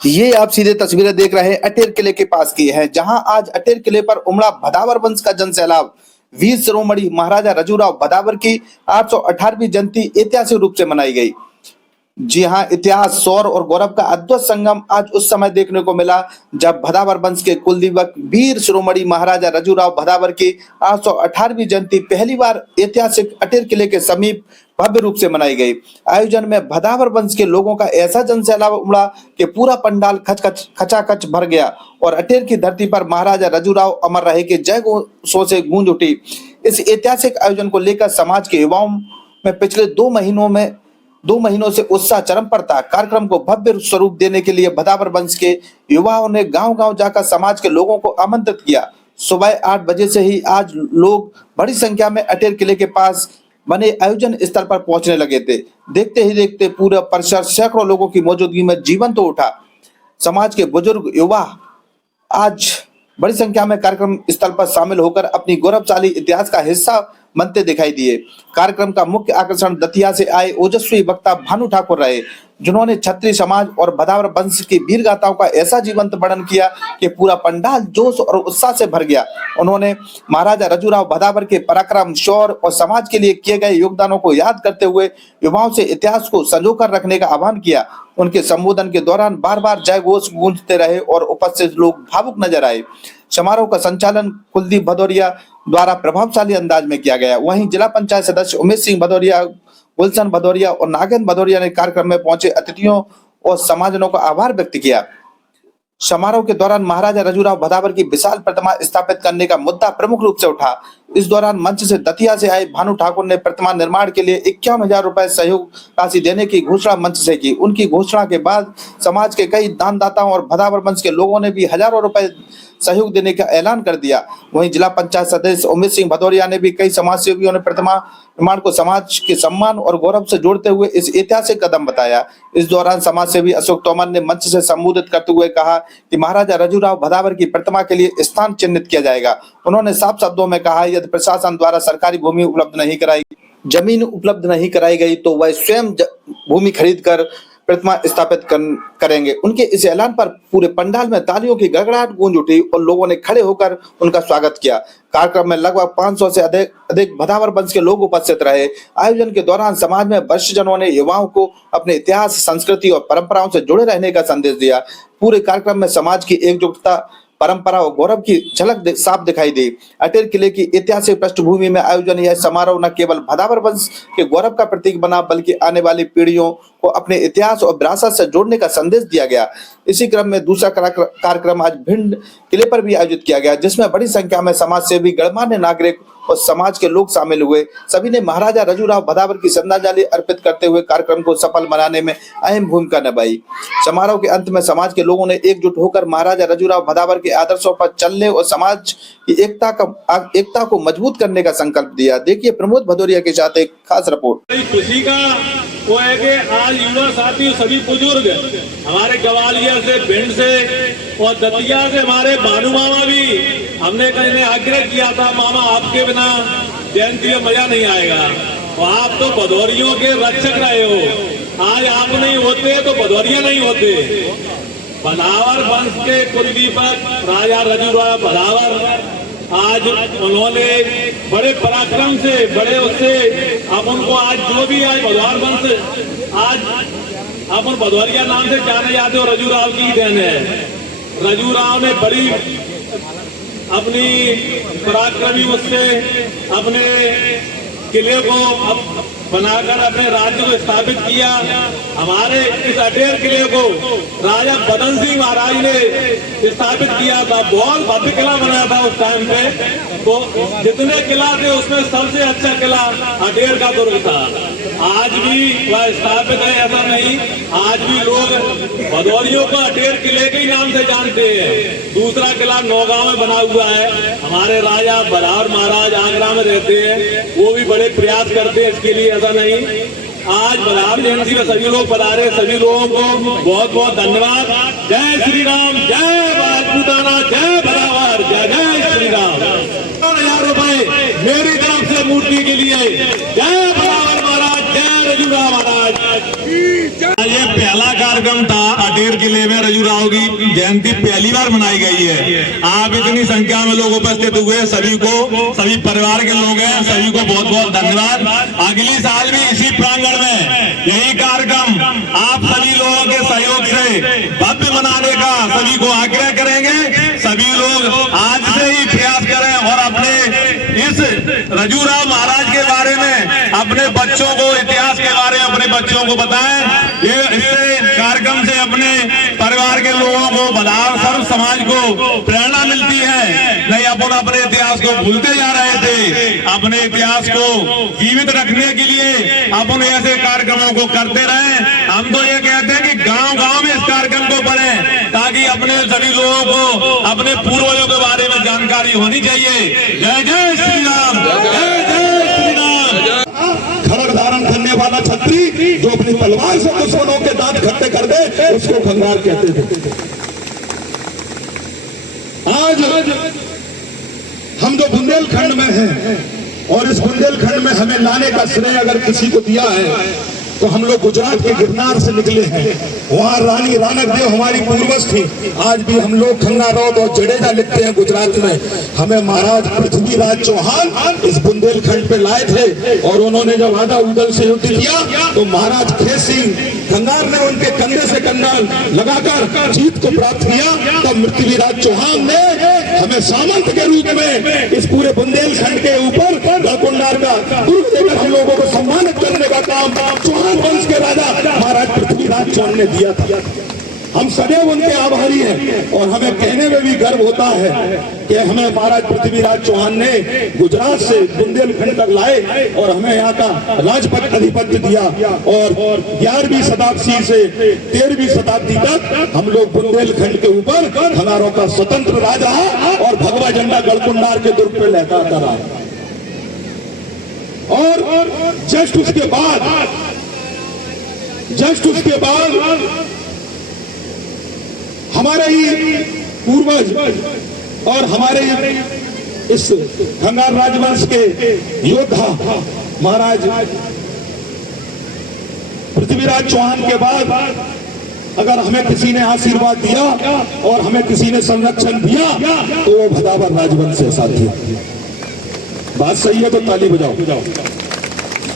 ये आप सीधे तस्वीरें देख रहे हैं अटेर किले के पास की है, जहां आज अटेर किले पर उमड़ा भदावर वंश का जनसैलाब। वीर शिरोमणि महाराजा रजूराव भदावर की 818वीं जयंती ऐतिहासिक रूप से मनाई गई। जी हाँ, इतिहास, शौर्य और गौरव का अद्भुत संगम आज उस समय देखने को मिला जब भदावर वंश के कुलदीपक वीर शिरोमणि महाराजा रजूराव भदावर की 818वीं जयंती पहली बार ऐतिहासिक अटेर किले के समीप भव्य रूप से मनाई गई। आयोजन में भदावर वंश के लोगों का ऐसा जनसैलाब उमड़ा कि पूरा पंडाल खचाखच भर गया और अटेर की धरती पर महाराजा रजूराव अमर रहे के जय घोषों से गूंज उठी। इस ऐतिहासिक आयोजन को लेकर समाज के युवाओं में पिछले 2 महीनों से उत्साह चरम पर था। कार्यक्रम को भव्य स्वरूप देने के लिए भदावर वंश के युवाओं ने गांव-गांव जाकर समाज के लोगों को आमंत्रित किया। सुबह 8 बजे से ही आज लोग बड़ी संख्या में अटेर किले के पास बने आयोजन स्थल पर पहुंचने लगे थे। देखते ही देखते पूरा परिसर सैकड़ों लोगों की मौजूदगी में जीवंत तो उठा। समाज के बुजुर्ग युवा आज बड़ी संख्या में कार्यक्रम स्थल पर शामिल होकर अपनी गौरवशाली इतिहास का हिस्सा बनते दिखाई दिए। कार्यक्रम का मुख्य आकर्षण दतिया से आए ओजस्वी वक्ता भानु ठाकुर रहे, जिन्होंने क्षत्रिय समाज और भदावर वंश की वीर गाथाओं का ऐसा जीवंत वर्णन किया कि पूरा पंडाल जोश और उत्साह से भर गया। उन्होंने महाराजा रजूराव भदावर के पराक्रम, शौर्य और समाज के लिए किए गए योगदानों को याद करते हुए युवाओं से इतिहास को संजोकर रखने का आह्वान किया। उनके संबोधन के दौरान बार बार जय घोष गूंजते रहे और उपस्थित लोग भावुक नजर आए। समारोह का संचालन कुलदीप भदौरिया द्वारा प्रभावशाली अंदाज में किया गया। वहीं जिला पंचायत सदस्य उमेश सिंह भदौरिया, गुलशन भदौरिया और नागेंद्र भदौरिया ने कार्यक्रम में पहुंचे अतिथियों और समाजजनों का आभार व्यक्त किया। समारोह के दौरान महाराजा रजूराव भदावर की विशाल प्रतिमा स्थापित करने का मुद्दा प्रमुख रूप से उठा। इस दौरान मंच से दतिया से आए भानु ठाकुर ने प्रतिमा निर्माण के लिए 51,000 रुपए सहयोग राशि देने की घोषणा मंच से की। उनकी घोषणा के बाद समाज के कई दानदाताओं और भदावर वंश के लोगों ने भी हजारों रुपए सहयोग देने का ऐलान कर दिया। वहीं जिला पंचायत सदस्य उमेश सिंह भदौरिया ने भी कई समाज सेवियों ने प्रतिमा निर्माण को समाज के सम्मान और गौरव से जोड़ते हुए इस ऐतिहासिक कदम बताया। इस दौरान समाज सेवी अशोक तोमर ने मंच से संबोधित करते हुए कहा कि महाराजा रजूराव भदावर की प्रतिमा के लिए स्थान चिन्हित किया जाएगा। उन्होंने साफ शब्दों में कहा, यदि प्रशासन द्वारा सरकारी भूमि जमीन उपलब्ध नहीं कराई गई तो वह स्वयं भूमि खरीद कर प्रतिमा स्थापित करेंगे। उनके इस ऐलान पर पूरे पंडाल में तालियों की गड़गड़ाहट गूंज उठी और लोगों ने खड़े होकर उनका स्वागत किया। कार्यक्रम में लगभग 500 से अधिक भदावर वंश के लोग उपस्थित रहे। आयोजन के दौरान समाज में वरिष्ठजनों ने युवाओं को अपने इतिहास, संस्कृति और परंपराओं से जुड़े रहने का संदेश दिया। पूरे कार्यक्रम में समाज की एकजुटता, परंपरा और गौरव की झलक साफ दिखाई दी। अटेर किले की ऐतिहासिक पृष्ठभूमि में आयोजन यह समारोह न केवल भदावर वंश के गौरव का प्रतीक बना, बल्कि आने वाली पीढ़ियों को अपने इतिहास और विरासत से जोड़ने का संदेश दिया गया। इसी क्रम में दूसरा कार्यक्रम आज भिंड किले पर भी आयोजित किया गया, जिसमें बड़ी संख्या में समाज सेवी, गणमान्य नागरिक और समाज के लोग शामिल हुए। सभी ने महाराजा रजूराव भदावर की श्रद्धांजलि अर्पित करते हुए कार्यक्रम को सफल बनाने में अहम भूमिका निभाई। समारोह के अंत में समाज के लोगों ने एकजुट होकर महाराजा रजूराव भदावर के आदर्शों पर चलने और समाज की एकता को मजबूत करने का संकल्प दिया। देखिए प्रमोद भदौरिया के साथ एक खास रिपोर्ट। खुशी का वो है कि आज युवा साथी सभी बुजुर्ग हमारे ग्वालियर से, भिंड से और दतिया से हमारे भानु मामा भी, हमने कहीं आग्रह किया था, मामा आपके बिना जयंती में मजा नहीं आएगा। तो आप तो भदौरियों के रक्षक रहे हो। आज आप नहीं होते तो भदौरिया नहीं होते। भदावर वंश के कुलदीपक राजा रजूराव भदावर आज उन्होंने बड़े पराक्रम से, बड़े उससे अब उनको आज जो भी आज भदावर वंश आज आप उन भदौरिया नाम से जाने जाते हो, रजूराव की देन है। रजूराव ने बड़ी अपनी पराक्रमी उससे अपने किले को बनाकर अपने राज्य को स्थापित किया। हमारे इस अटेर किले को राजा बदन सिंह महाराज ने स्थापित किया था। बहुत भव्य किला बनाया था उस टाइम पे। तो जितने किला थे उसमें सबसे अच्छा किला अटेर का दुर्ग था। आज भी वह स्थापित है, ऐसा नहीं। आज भी लोग भदौरियों को अटेर किले के ही नाम से जानते हैं। दूसरा किला नौगांव में बना हुआ है। हमारे राजा भदावर महाराज आगरा में रहते हैं, वो भी बड़े प्रयास करते हैं इसके लिए, ऐसा नहीं। आज भदावर जयंती में सभी लोग पधारे, सभी लोगों को बहुत बहुत धन्यवाद। जय श्री राम, जय राजपूताना, जय भदावर, जय जय श्री राम। 1000 रुपए मेरी तरफ से मूर्ति के लिए। जय भदावर महाराज, जय रजू रजूराव महाराज। ये पहला कार्यक्रम था अटेर किले में रजूराव की जयंती पहली बार मनाई गई है। आप इतनी संख्या में लोग उपस्थित हुए, सभी को, सभी परिवार के लोग हैं, सभी को बहुत बहुत धन्यवाद। अगली साल भी इसी प्रांगण में यही कार्यक्रम आप सभी लोगों के सहयोग से भव्य मनाने का सभी को आग्रह करेंगे। सभी लोग आज से ही प्रयास करें और अपने इस रजूराव महाराज के बारे में अपने बच्चों को, इतिहास के बारे में अपने बच्चों को बताएं। ये इससे कार्यक्रम से अपने परिवार के लोगों को, भदावर सर्व समाज को प्रेरणा मिलती है। नहीं अपन अपने इतिहास को भूलते जा रहे थे। अपने इतिहास को जीवित रखने के लिए अपन ऐसे कार्यक्रमों को करते रहे। हम तो ये कहते हैं कि गांव-गांव में इस कार्यक्रम को पढ़ें ताकि अपने सभी लोगों को अपने पूर्वजों के बारे में जानकारी होनी चाहिए। जय जय श्री राम, जय जय श्री राम। खड़ग धारण करने वाला छत्री जो अपनी तलवार से दुश्मनों के दांत खट्टे कर दे उसको खंगार कहते थे। आज हम जो बुंदेलखंड में हैं और इस बुंदेलखंड में हमें लाने का श्रेय अगर किसी को दिया है तो हम लोग गुजरात के गिरनार से निकले हैं। वहाँ रानी रानक देव हमारी पूर्वज थी। आज भी हम लोग खन्ना रौद और जडेजा लिखते हैं गुजरात में। हमें महाराज पृथ्वीराज चौहान इस बुंदेलखंड पे लाए थे और उन्होंने जब आधा उदल से युद्ध किया तो महाराज खेत सिंह खंगार ने उनके कंधे से कंधा लगाकर जीत को प्राप्त किया। तब पृथ्वीराज चौहान ने हमें सामंत के रूप में इस पूरे बुंदेलखंड के ऊपर गलकुंडार का दुर्ग देकर हम लोगों को सम्मानित करने का काम चौहान वंश के राजा महाराज पृथ्वीराज चौहान ने दिया था। हम सदैव उनके आभारी हैं और हमें कहने में भी गर्व होता है कि हमें महाराज पृथ्वीराज चौहान ने गुजरात से बुंदेलखंड तक लाए और हमें यहाँ का राजपथ अधिपत्य दिया। और 11वीं शताब्दी से 13वीं शताब्दी तक हम लोग बुंदेलखंड के ऊपर हमारों का स्वतंत्र राज रहा और भगवा झंडा गलकुंडार के दुर्ग पे लहराता रहा। और जस्ट उसके बाद हमारे ही पूर्वज और हमारे इस खंगार राजवंश के योद्धा महाराज पृथ्वीराज चौहान के बाद अगर हमें किसी ने आशीर्वाद दिया और हमें किसी ने संरक्षण दिया तो वो भदावर राजवंश से साथी। बात सही है तो ताली बजाओ।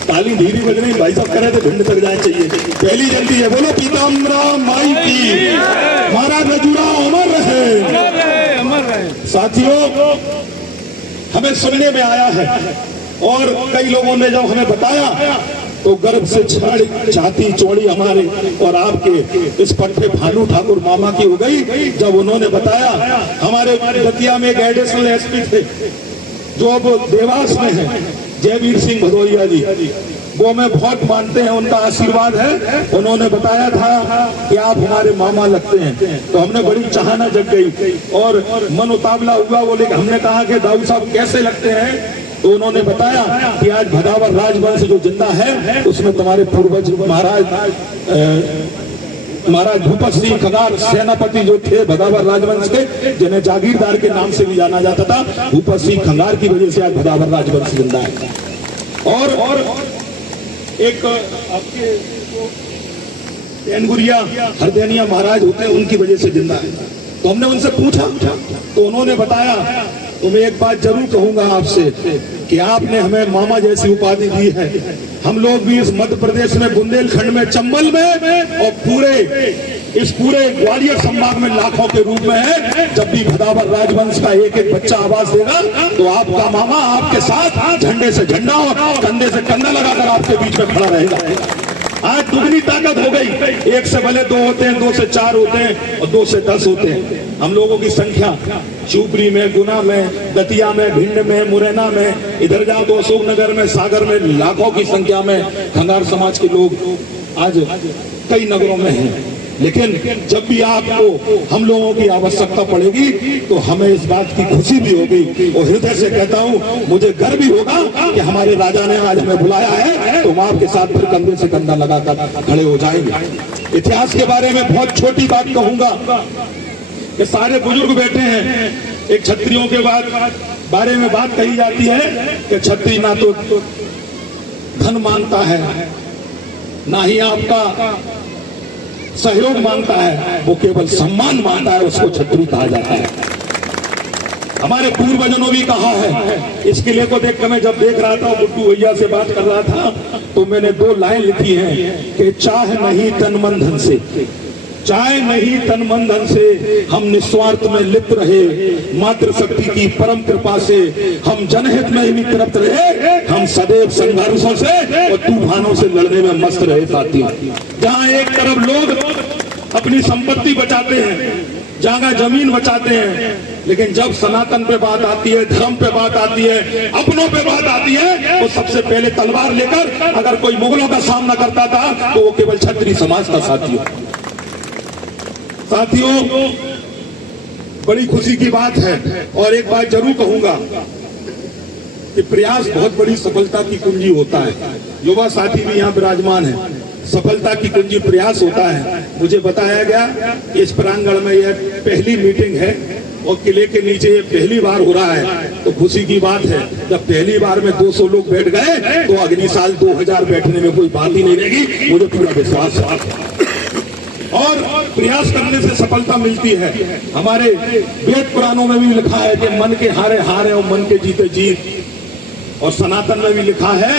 ताली धीरे बज रही, भाई साहब करे तो भिंड तक जाए चाहिए। पहली जल्दी है, बोलो पीताम्बरा माई की, महाराज रजूराव अमर रहे। साथियों, हमें सुनने में आया है और कई लोगों ने जब हमें बताया तो गर्व से छाती चौड़ी हमारे और आपके इस पट्टे भानु ठाकुर मामा की हो गई जब उन्होंने बताया। हमारे दतिया में एक एडिशनल एसपी थे जो अब देवास में है, जयवीर सिंह भदौरिया जी, वो हमें बहुत मानते हैं, उनका आशीर्वाद है। उन्होंने बताया था कि आप हमारे मामा लगते हैं तो हमने बड़ी चाहना जग गई और मन उतावला हुआ। बोले हमने कहा कि दाऊ साहब कैसे लगते हैं तो उन्होंने बताया कि आज भदावर राजवंश जो जिंदा है उसमें तुम्हारे पूर्वज महाराज भूपत सिंह खंगार सेनापति जो थे भदावर राजवंश के, जिन्हें जागीरदार के नाम से भी जाना जाता था, भूपत सिंह खंगार की वजह से आज भदावर राजवंश जिंदा है। और एक आपके एनगुरिया हरदेनिया महाराज होते हैं, उनकी वजह से जिंदा है। तो हमने उनसे पूछा तो उन्होंने बताया। तो मैं एक बात जरूर कहूंगा आपसे कि आपने हमें मामा जैसी उपाधि दी है। हम लोग भी इस मध्य प्रदेश में बुंदेलखंड में चंबल में और इस पूरे ग्वालियर संभाग में लाखों के रूप में है। जब भी भदावर राजवंश का एक एक बच्चा आवाज देगा तो आपका मामा आपके साथ झंडे से झंडा और कंधे से कंधा लगाकर आपके बीच में खड़ा रहेगा। आज दुगनी ताकत हो गई, एक से भले 2 होते हैं, 2 से 4 होते हैं और 2 से 10 होते हैं। हम लोगों की संख्या शिवपुरी में, गुना में, दतिया में, भिंड में, मुरैना में, इधर जाओ तो अशोकनगर में, सागर में लाखों की संख्या में खंगार समाज के लोग आज कई नगरों में हैं। लेकिन जब भी आपको हम लोगों की आवश्यकता पड़ेगी तो हमें इस बात की खुशी भी होगी और हृदय से कहता हूं मुझे गर्व भी होगा कि हमारे राजा ने आज हमें बुलाया है तो हम आपके साथ फिर कंधे से कंधा लगाकर खड़े हो जाएंगे। इतिहास के बारे में बहुत छोटी बात कहूंगा कि सारे बुजुर्ग बैठे हैं। एक क्षत्रियों के बारे में बात कही जाती है कि क्षत्रिय ना तो धन मांगता है, ना ही आपका सहयोग मांगता है, वो केवल सम्मान मांगता है, उसको छत्री कहा जाता है। हमारे पूर्वजों ने भी कहा है, इस किले को देख कर मैं जब देख रहा था, गुड्डू भैया से बात कर रहा था, तो मैंने 2 लाइन लिखी हैं कि चाह नहीं तन मन धन से, चाहे नहीं तन मन धन से, हम निस्वार्थ में लिप्त रहे, मातृशक्ति की परम कृपा से हम जनहित में ही तृप्त रहे, हम सदैव संघर्षों से और तूफानों से लड़ने में मस्त रहे साथियों। जहाँ एक तरफ लोग अपनी संपत्ति बचाते हैं, जगह जमीन बचाते हैं, लेकिन जब सनातन पे बात आती है, धर्म पे बात आती है, अपनों पे बात आती है, तो सबसे पहले तलवार लेकर अगर कोई मुगलों का सामना करता था तो वो केवल क्षत्रिय समाज का साथियों, बड़ी खुशी की बात है। और एक बात जरूर कहूंगा कि प्रयास बहुत बड़ी सफलता की कुंजी होता है। युवा साथी भी यहाँ विराजमान है, सफलता की कुंजी प्रयास होता है। मुझे बताया गया इस प्रांगण में यह पहली मीटिंग है और किले के नीचे ये पहली बार हो रहा है, तो खुशी की बात है। जब पहली बार में 200 लोग बैठ गए तो अगली साल 2000 बैठने में कोई बात ही नहीं रहेगी, मुझे पूरा विश्वास है। और प्रयास करने से सफलता मिलती है। हमारे वेद पुराणों में भी लिखा है कि मन के हारे हारे और मन के जीते जीत। और सनातन में भी लिखा है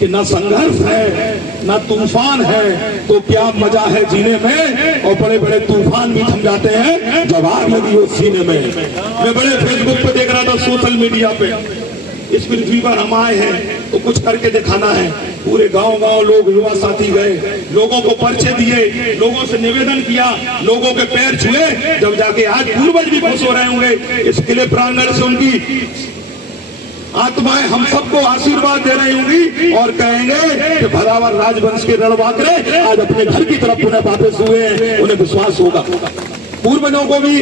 कि ना संघर्ष है ना तूफान है तो क्या मजा है जीने में, और बड़े बड़े तूफान भी थम जाते हैं जब आग लगी हो सीने में। मैं बड़े फेसबुक पे देख रहा था, सोशल मीडिया पे, इस पृथ्वी पर हम आए हैं तो कुछ करके दिखाना है। पूरे गांव लोग, युवा साथी गए, लोगों को परिचय दिए, लोगों से निवेदन किया, लोगों के पैर छुए, जब जाके आज पूर्वज भी खुश हो रहे होंगे इस किले प्रांगण से, उनकी आत्माएं हम सबको आशीर्वाद दे रही होंगी और कहेंगे कि भदावर राजवंश के रणबांकरे आज अपने घर की तरफ पुनः वापस हुए हैं, उन्हें विश्वास होगा। पूर्वजों को भी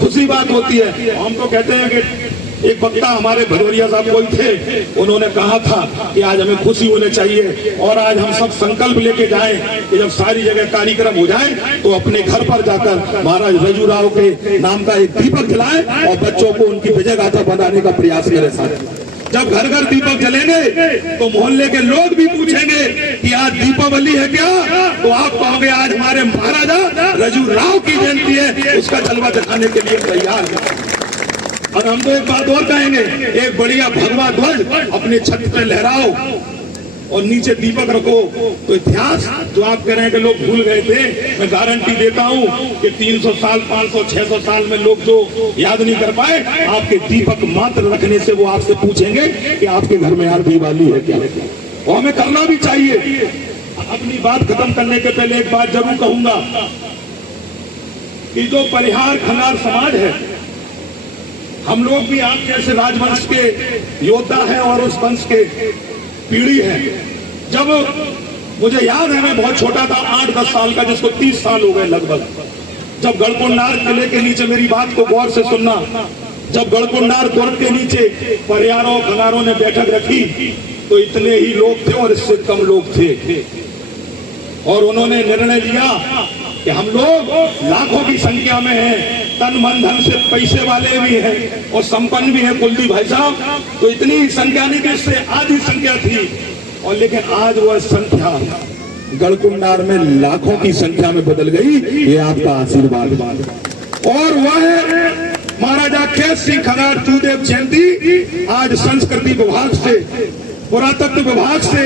खुशी बात होती है। हम तो कहते हैं कि एक वक्ता हमारे भदौरिया साहब कोई थे, उन्होंने कहा था कि आज हमें खुशी होनी चाहिए, और आज हम सब संकल्प लेके जाएं कि जब सारी जगह कार्यक्रम हो जाए तो अपने घर पर जाकर महाराज रजूराव के नाम का एक दीपक जलाएं और बच्चों को उनकी विजय गाथा बनाने का प्रयास करें। साथ जब घर घर दीपक जलेंगे तो मोहल्ले के लोग भी पूछेंगे कि आज दीपावली है क्या, तो आप कहोगे आज हमारे महाराजा रजूराव की जयंती है, उसका जलवा दिखाने के लिए तैयार है। और हम तो एक बात और कहेंगे, एक बढ़िया भगवा ध्वज अपने छत पे लहराओ और नीचे दीपक रखो। तो इतिहास जो आप कह रहे हैं कि लोग भूल गए थे, मैं गारंटी देता हूं कि 300 साल 500 600 साल में लोग जो याद नहीं कर पाए, आपके दीपक मात्र रखने से वो आपसे पूछेंगे कि आपके घर में यार दिवाली है क्या। और हमें करना भी चाहिए। अपनी बात खत्म करने के पहले एक बात जरूर कहूंगा कि जो परिहार खंगार समाज है, हम लोग भी आप जैसे राजवंश के योद्धा हैं और उस वंश के पीढ़ी है। जब मुझे याद है, मैं बहुत छोटा था, 8-10 साल का, जिसको 30 साल हो गए लगभग, जब गढ़कुंडार किले के नीचे, मेरी बात को गौर से सुनना, जब गढ़कुंडार दुर्ग के नीचे परिहारों खंगारों ने बैठक रखी तो इतने ही लोग थे और इससे कम लोग थे, और उन्होंने निर्णय लिया कि हम लोग लाखों की संख्या में हैं, तन मन धन से पैसे वाले भी हैं और संपन्न भी हैं कुलदीप भाई साहब, तो इतनी संख्या नहीं थी, इससे आधी संख्या थी। और लेकिन आज वह संख्या गढ़कुंडार में लाखों की संख्या में बदल गई, ये आपका आशीर्वाद। और वह महाराजा केश सिंह खंगार चूदेव जयंती आज संस्कृति विभाग से, पुरातत्व विभाग से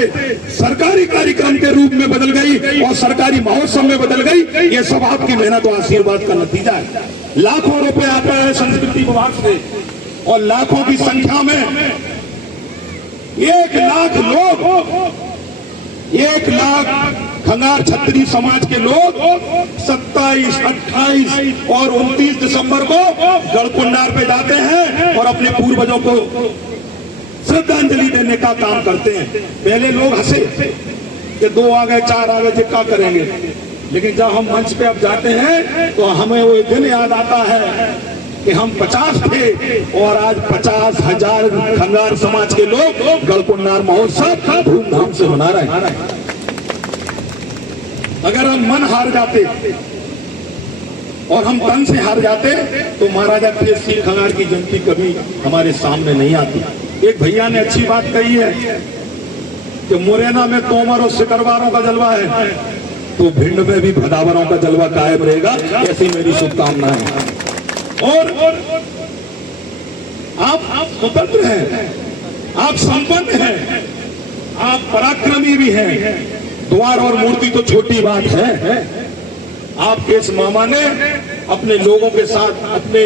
सरकारी कार्यक्रम के रूप में बदल गई और सरकारी महोत्सव में बदल गई। ये सब आपकी मेहनत और आशीर्वाद का नतीजा है। लाखों रुपए आता है संस्कृति विभाग से और लाखों की संख्या में 1 लाख लोग, 1 लाख खंगार क्षत्रिय समाज के लोग 27, 28 और 29 दिसंबर को गढ़कुंडार पे जाते हैं और अपने पूर्वजों को श्रद्धांजलि देने का काम करते हैं। पहले लोग हंसे कि 2 आ गए, 4 आ गए, क्या करेंगे, लेकिन जब हम मंच पे अब जाते हैं तो हमें वो दिन याद आता है कि हम 50 थे और आज 50,000 खंगार समाज के लोग गढ़कुंडार महोत्सव धूमधाम से मना रहे हैं। अगर हम मन हार जाते और हम तन से हार जाते तो महाराजा केश सिंह खंगार की जयंती कभी हमारे सामने नहीं आती। एक भैया ने अच्छी बात कही है कि मुरैना में तोमर और सिकरवारों का जलवा है, तो भिंड में भी भदावरों का जलवा कायम रहेगा, ऐसी मेरी शुभकामनाएं हैं। और आप स्वतंत्र हैं, आप संपन्न हैं, आप पराक्रमी भी हैं। द्वार और मूर्ति तो छोटी बात है, आपके इस मामा ने अपने लोगों के साथ, अपने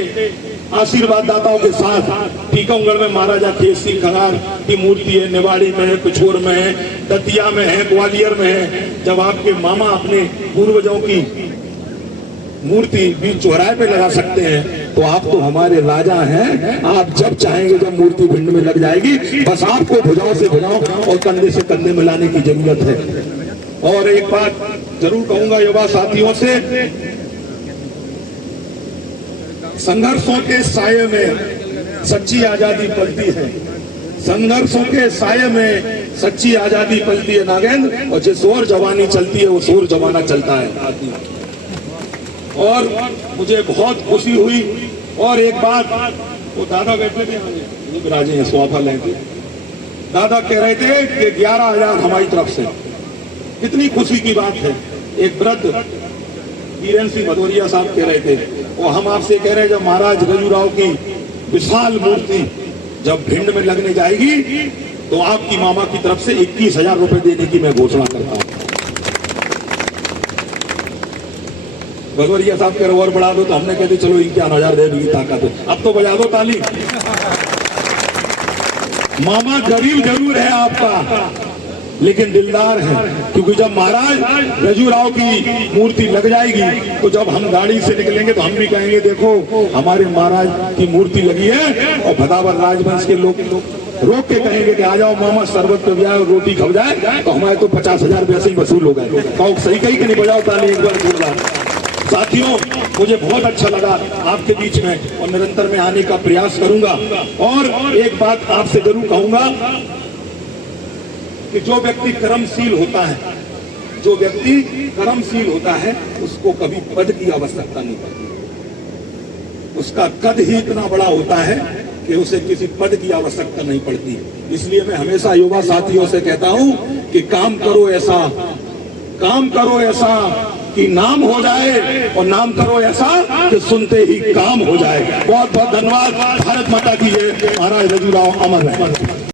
आशीर्वाद दाताओं के साथ टीकमगढ़ में महाराजा केसरी सिंह खंगार की मूर्ति है, निवाड़ी में है, पिछोर में है, दतिया में है, ग्वालियर में है। जब आपके मामा अपने पूर्वजों की मूर्ति बीच चौराहे पे लगा सकते हैं, तो आप तो हमारे राजा हैं। आप जब चाहेंगे, जब मूर्ति भिंड में लग जाएगी, बस आपको भुजाओं से भुजाओं और कंधे से कंधे मिलाने की जरूरत है। और एक बात जरूर कहूंगा युवा साथियों से, संघर्षों के साये में सच्ची आजादी पलती है, संघर्षों के साये में सच्ची आजादी पलती है नागेंद्र, और जिस ओर जवानी चलती है उस ओर जमाना चलता है। और मुझे बहुत खुशी हुई। और एक बात, वो दादा बैठे थे राजे हैं, सोफा लेके दादा कह रहे थे कि 11,000 हमारी तरफ से, कितनी खुशी की बात है। एक वृद्ध बीरेन सिंह भदौरिया साहब कह रहे थे, और हम आपसे कह रहे हैं, जब महाराज रजूराव की विशाल मूर्ति जब भिंड में लगने जाएगी, तो आपकी मामा की तरफ से 21,000 रुपए देने की मैं घोषणा करता हूं। भदौरिया साहब कह रहे और बढ़ा दो, तो हमने कहते चलो 51,000 दे दी ताकत है। अब तो बजा दो ताली। मामा गरीब जरूर है आपका, लेकिन दिलदार है, क्योंकि जब महाराज रजूराव की मूर्ति लग जाएगी, तो जब हम गाड़ी से निकलेंगे तो हम भी कहेंगे देखो हमारे महाराज की मूर्ति लगी है। और भदावर राजवंश के लोग रोक के कहेंगे कि आ जाओ मामा, शरबत पे जाए, रोटी खा जाए, तो हमारे तो 50,000 वैसे ही वसूल हो गए। कहो सही कही कि नहीं? बजाओ ताली एक बार जोरदार। साथियों, मुझे बहुत अच्छा लगा आपके बीच में, और निरंतर मैं आने का प्रयास करूंगा। और एक बात आपसे जरूर कहूंगा कि जो व्यक्ति कर्मशील होता है, जो व्यक्ति कर्मशील होता है, उसको कभी पद की आवश्यकता नहीं पड़ती। उसका कद ही इतना बड़ा होता है कि उसे किसी पद की आवश्यकता नहीं पड़ती। इसलिए मैं हमेशा युवा साथियों से कहता हूं कि काम करो ऐसा कि नाम हो जाए, और नाम करो ऐसा कि सुनते ही काम हो जाए। बहुत बहुत धन्यवाद। भारत माता की जय। महाराज रजूराव अमर रहे।